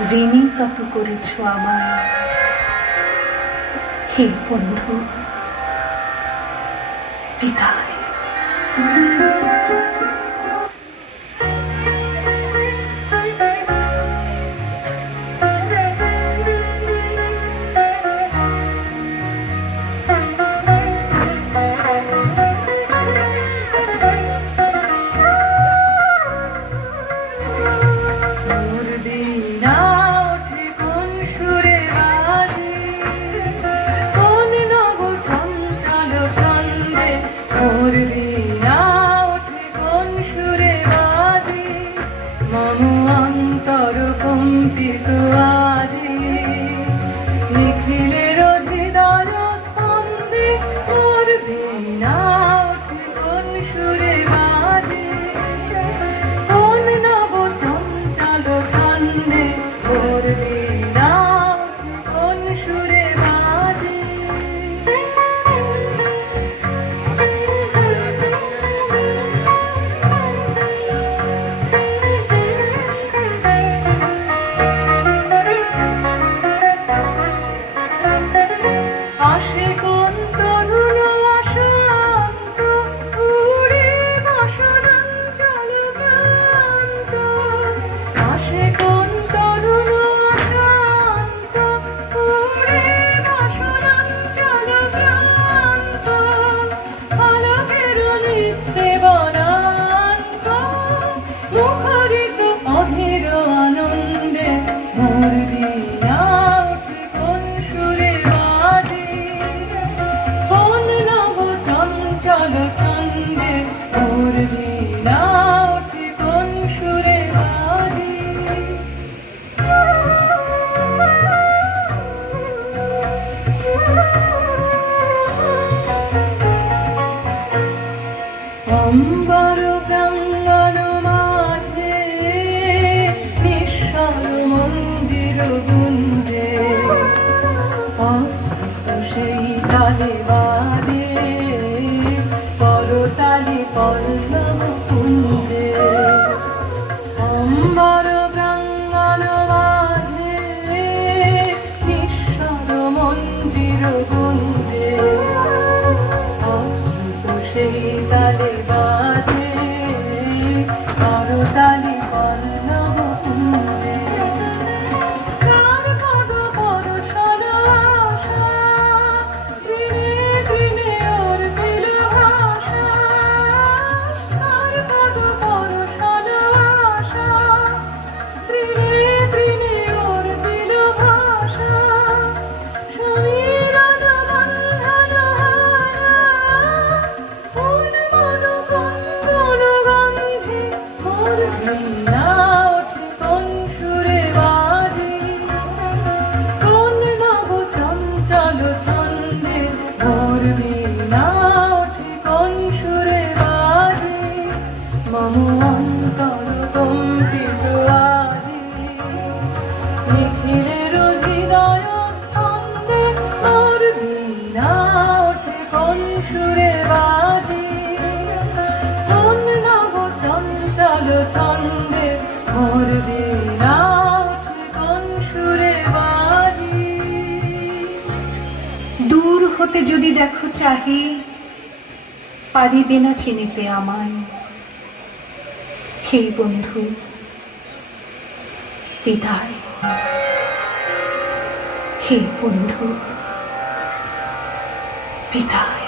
ঋণী কত করেছ আমায়, হে বন্ধু বিদায়। অন্তর কম্পিত আজি নিখিলের হৃদয় স্পন্দে মোর বীণা ওঠে কোন সুরে বাজে, কোন নব চঞ্চল ছন্দে মোর বীণা ওঠে কোন সুরে বাজে। আসে কোন তরুণ অশান্ত উড়ে বাসনাঞ্চল প্রান্ত, আসে কোন তরুণ অশান্ত উড়ে বাসনাঞ্চল প্রান্ত, আলোকের নৃত্যে বনান্ত মুখরিত অধীর আনন্দে মোর বীণা ওঠে কোন সুরে বাজে, কোন নব চঞ্চল ছন্দে মোর বীণা ওঠে কোন সুরে বাজে। অম্বর প্রাঙ্গণ মাঝে নিঃস্বর মন্দির গুঞ্জে, অস্ফুট সেই তালে বাজে করতালি পল্লব কুঞ্জে। অম্বর প্রাঙ্গণ মাঝে নিঃস্বর মন্দির গুঞ্জে, অস্ফুট সেই তালে বাজে করতালি পল্লব কুঞ্জে। কার পদ পরশন আশা তৃণে তৃণে অর্পিল ভাষা, কার পদ পরশন আশা তৃণে তৃণে অর্পিল ভাষা, সমীরণ বন্ধন হারা ফুল মন কন্দল গন্ধে মোর বীণা ওঠে কোন সুরে বাজে, কোন নব চঞ্চল ছন্দে মোর বীণা ওঠে কোন সুরে বাজে। মম অন্তর কম্পিত আজি নিখিলের হৃদয় স্পন্দে মোর বীণা ওঠে কোন সুরে বাজে, কোন নব চঞ্চল ছন্দে মোর বীণা ওঠে কোন সুরে বাজে। দূর হতে যদি দেখো চাহি, পারিবে না চিনিতে আমায়, হে বন্ধু বিদায়। হে বন্ধু বিদায়।